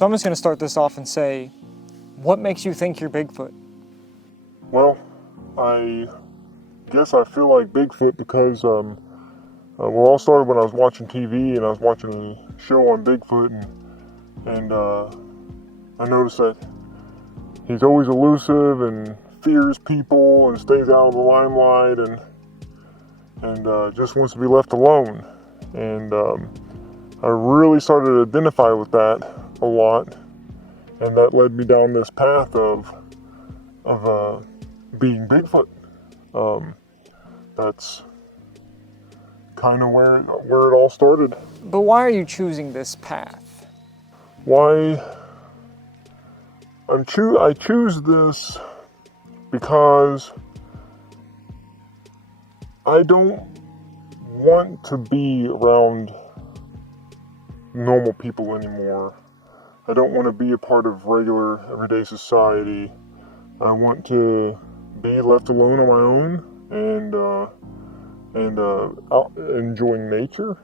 So I'm just going to start this off and say, what makes you think you're Bigfoot? Well, I guess I feel like Bigfoot because, well, it all started when I was watching TV and I was watching a show on Bigfoot, and I noticed that he's always elusive and fears people and stays out of the limelight and just wants to be left alone. And I really started to identify with that a lot, and that led me down this path of being Bigfoot. That's kind of where it all started. But why are you choosing this path? Why I choose this because I don't want to be around normal people anymore. I don't want to be a part of regular everyday society. I want to be left alone on my own and out enjoying nature.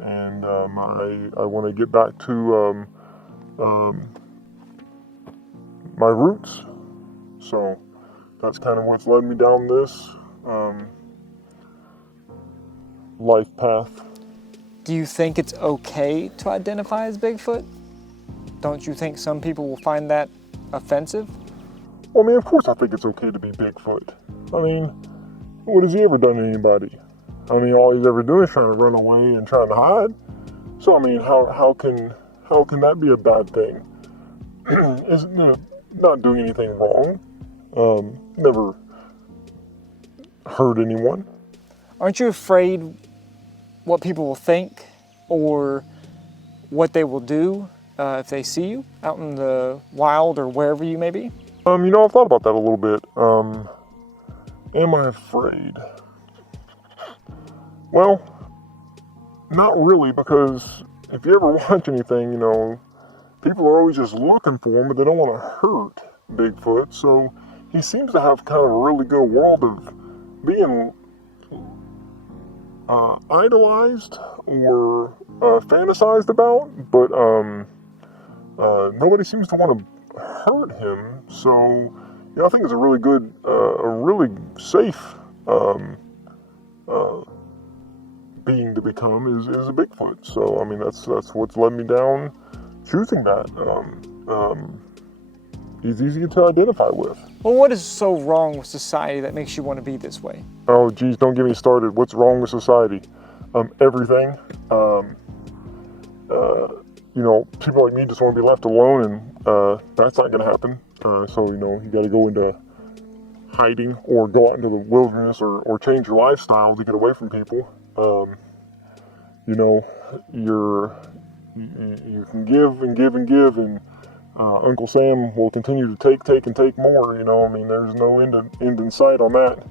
And I want to get back to my roots. So that's kind of what's led me down this life path. Do you think it's okay to identify as Bigfoot? Don't you think some people will find that offensive? Well, I mean, of course I think it's okay to be Bigfoot. I mean, what has he ever done to anybody? I mean, all he's ever doing is trying to run away and trying to hide. So, I mean, how can that be a bad thing? Is not doing anything wrong. Never hurt anyone. Aren't you afraid what people will think or what they will do if they see you out in the wild or wherever you may be? I've thought about that a little bit. Am I afraid? Well, not really, because if you ever watch anything, people are always just looking for him, but they don't want to hurt Bigfoot. So he seems to have kind of a really good world of being idolized or fantasized about, but nobody seems to want to hurt him. So I think it's a really good, a really safe being to become is a Bigfoot. So I mean that's what's led me down choosing that. He's easy to identify with. Well, what is so wrong with society that makes you want to be this way? Oh, geez, don't get me started. What's wrong with society? Everything. People like me just want to be left alone, and that's not going to happen. So you got to go into hiding or go out into the wilderness or change your lifestyle to get away from people. You can give and give and give, and Uncle Sam will continue to take more. There's no end in sight on that,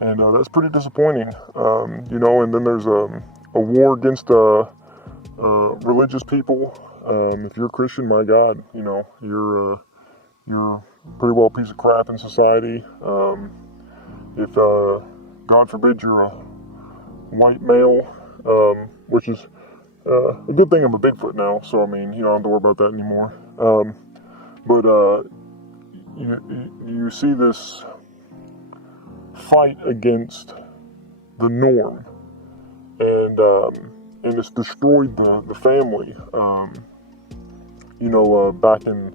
and that's pretty disappointing. And then there's a war against religious people. If you're a Christian, my God, you're pretty well a piece of crap in society. If God forbid you're a white male, which is a good thing I'm a Bigfoot now, so I don't have to worry about that anymore. But you see this fight against the norm, and it's destroyed the family. Back in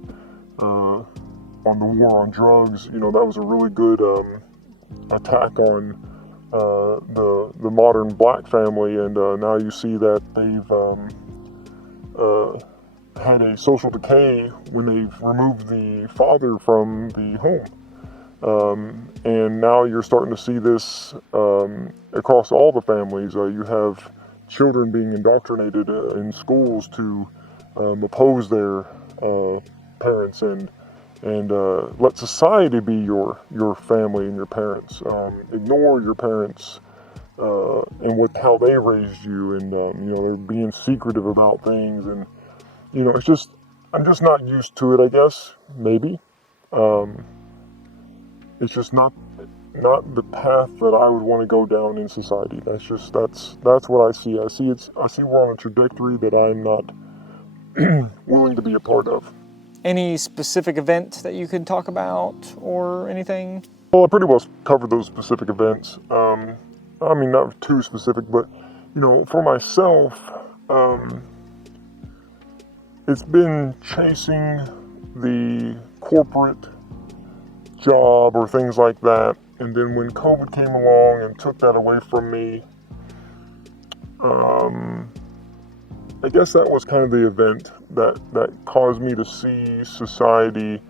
on the war on drugs, that was a really good attack on the modern black family, and now you see that they've had a social decay when they've removed the father from the home. And now you're starting to see this across all the families. You have children being indoctrinated in schools to oppose their parents and let society be your family and your parents. Ignore your parents and how they raised you, and they're being secretive about things, and I'm just not used to it, I guess, maybe. It's just not the path that I would want to go down in society. That's what I see. I see we're on a trajectory that I'm not willing to be a part of. Any specific event that you could talk about or anything? Well, I pretty well covered those specific events. I mean, not too specific, but for myself, it's been chasing the corporate job or things like that. And then when COVID came along and took that away from me, I guess that was kind of the event that caused me to see society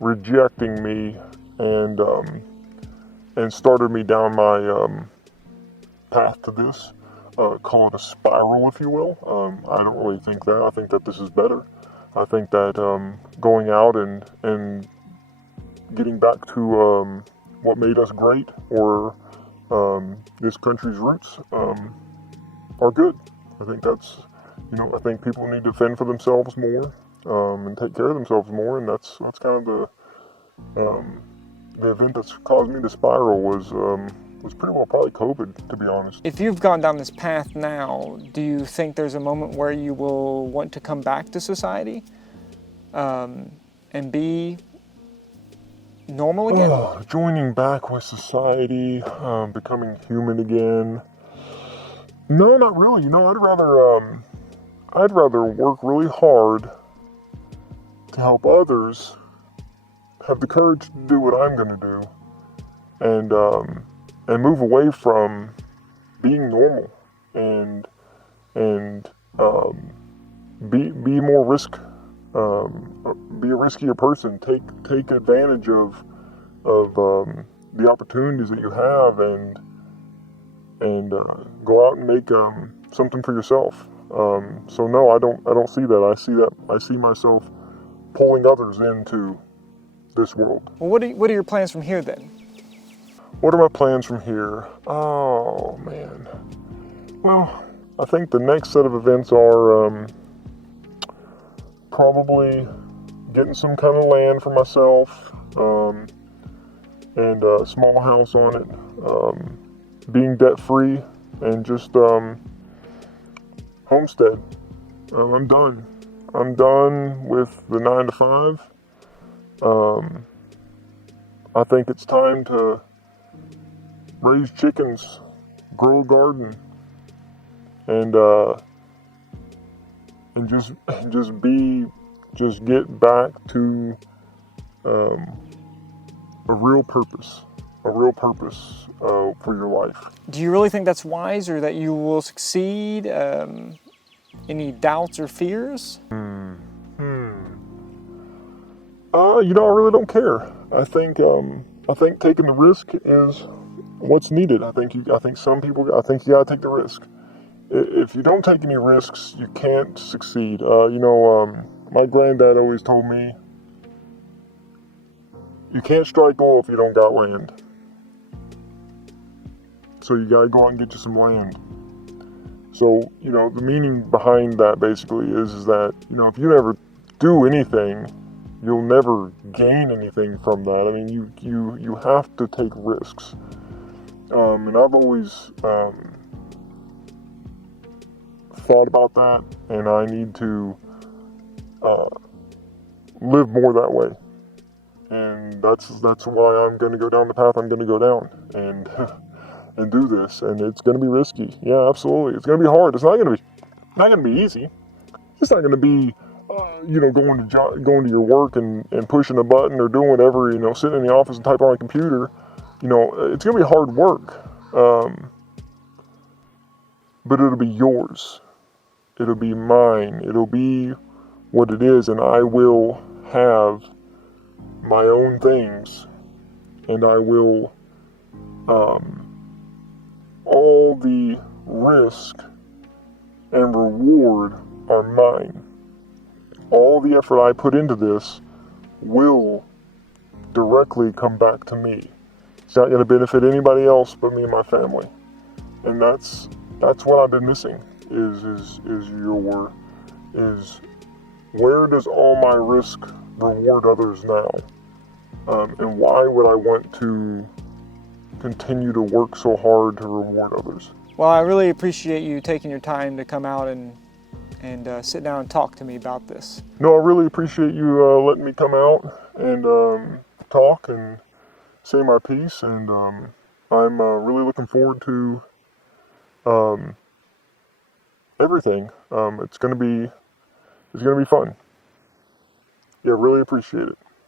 rejecting me and started me down my path to this. Call it a spiral, if you will. I don't really think that. I think that this is better. I think that going out and getting back to what made us great, or this country's roots, are good. I think that's, I think people need to fend for themselves more and take care of themselves more, and that's kind of the event that's caused me to spiral was pretty well probably COVID, to be honest. If you've gone down this path now, do you think there's a moment where you will want to come back to society and be normal again? Joining back with society, becoming human again. No, not really. I'd rather work really hard to help others have the courage to do what I'm going to do, and move away from being normal and be more risk, be a riskier person. Take advantage of the opportunities that you have and go out and make something for yourself. So no, I don't see that. I see myself pulling others into this world. Well, what are your plans from here then? What are my plans from here? Oh man. Well, I think the next set of events are probably getting some kind of land for myself, and a small house on it, being debt free, and just homestead. I'm done. I'm done with the 9 to 5. I think it's time to raise chickens, grow a garden, and just get back to a real purpose for your life. Do you really think that's wise, or that you will succeed? Any doubts or fears? I really don't care. I think taking the risk is what's needed. I think you gotta take the risk. If you don't take any risks, you can't succeed. My granddad always told me, you can't strike oil if you don't got land. So you gotta go out and get you some land. So, the meaning behind that basically is that, if you never do anything, you'll never gain anything from that. I mean, you have to take risks. And I've always thought about that, and I need to live more that way. And that's why I'm going to go down the path I'm going to go down and do this. And it's going to be risky. Yeah, absolutely. It's going to be hard. It's not going to be easy. It's not going to be going to your work and pushing a button or doing whatever, sitting in the office and typing on a computer. It's going to be hard work. But it'll be yours. It'll be mine. It'll be what it is, and I will have my own things, and I will, all the risk and reward are mine. All the effort I put into this will directly come back to me. It's not going to benefit anybody else but me and my family. And that's what I've been missing is where does all my risk reward others now? And why would I want to continue to work so hard to reward others? Well, I really appreciate you taking your time to come out and and sit down and talk to me about this. No, I really appreciate you letting me come out and talk and say my piece, and I'm really looking forward to everything. It's gonna be fun. Yeah, really appreciate it.